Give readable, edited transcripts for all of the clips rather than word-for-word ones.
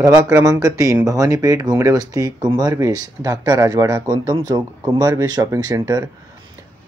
प्रभाग क्रमांक 3 भवानीपेठ घोंगडे वस्ती कुंभार बेस धाकटा राजवाडा कोंतम चौक कुंभार बेस शॉपिंग सेंटर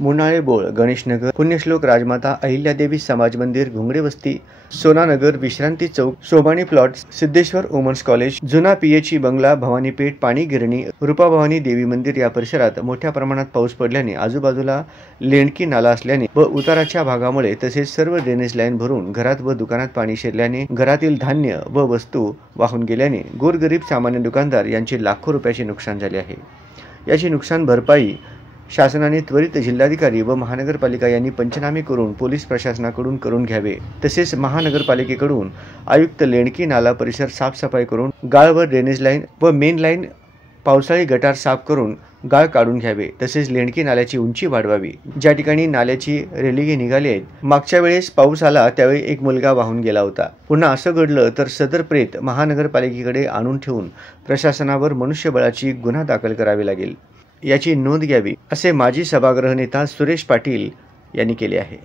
मुनाळे बोळ गणेशनगर पुण्यश्लोक राजमाता अहिल्यादेवी समाज मंदिर घोंगडे वस्ती सोनानगर विश्रांती चौक सोबाणी प्लॉट सिद्धेश्वर वुमन्स कॉलेज जुना पीएचई बंगला भवानीपेठ पाणी गिरणी रूपा भवानी देवी मंदिर या परिसरात मोठ्या प्रमाणात पाऊस पडल्याने आजूबाजूला लेंडकी नाला असल्याने व उताराच्या भागामुळे तसेच सर्व ड्रेनेज लाईन भरून घरात व दुकानात पाणी शिरल्याने घरातील धान्य व वस्तू वाहून गेल्याने गोरगरीब सामान्य दुकानदार यांचे लाखो रुपयाचे नुकसान झाले आहे। याची नुकसान भरपाई शासनाने त्वरित जिल्हाधिकारी व महानगरपालिका यांनी पंचनामे करून पोलीस प्रशासनाकडून करून घ्यावे। तसेच महानगरपालिकेकडून आयुक्त लेंडकी नाला परिसर साफसफाई करून गाळ व ड्रेनेज लाईन व मेन लाईन पावसाळी गटार साफ करून गाळ काढून घ्यावे। तसेच लेंडकी नाल्याची उंची वाढवावी। ज्या ठिकाणी नाल्याची रेलिंगे निघाली आहेत, मागच्या वेळेस पाऊस आला त्यावेळी एक मुलगा वाहून गेला होता। पुन्हा असं घडलं तर सदर प्रेत महानगरपालिकेकडे आणून ठेवून प्रशासनावर मनुष्यबळाची गुन्हा दाखल करावी लागेल, याची नोंद घ्यावी असे माजी सभागृह नेता सुरेश पाटील यांनी केले आहे।